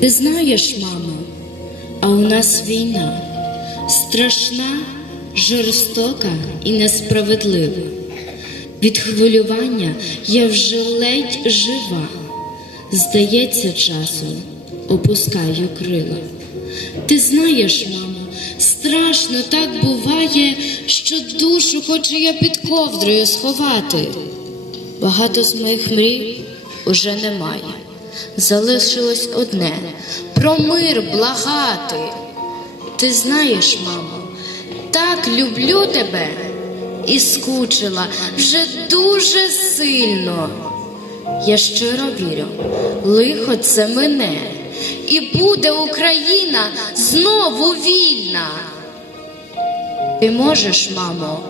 Ти знаєш, мамо, а у нас війна страшна, жорстока і несправедлива. Від хвилювання я вже ледь жива. Здається, часом опускаю крила. Ти знаєш, мамо, страшно так буває, що душу хочу я під ковдрою сховати. Багато з моїх мрій уже немає. Залишилось одне про мир благати. Ти знаєш, мамо, так люблю тебе і скучила вже дуже сильно. Я щиро вірю, лихо це мине, і буде Україна знову вільна. Ти можеш, мамо,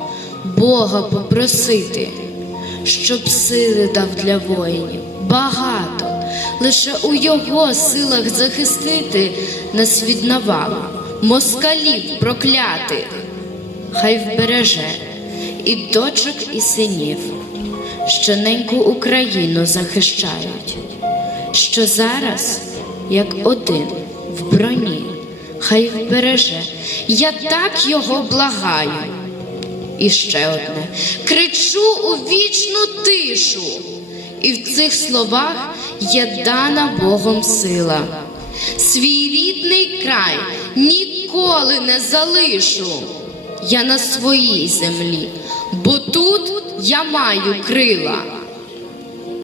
Бога попросити, щоб сили дав для воїнів. Багато, лише у його силах захистити нас від навалу, москалів проклятих. Хай вбереже і дочок, і синів, що неньку Україну захищають, що зараз, як один в броні, хай вбереже, я так його благаю. І ще одне кричу у вічну тишу, і в цих словах є дана Богом сила. Свій рідний край ніколи не залишу. Я на своїй землі, бо тут я маю крила.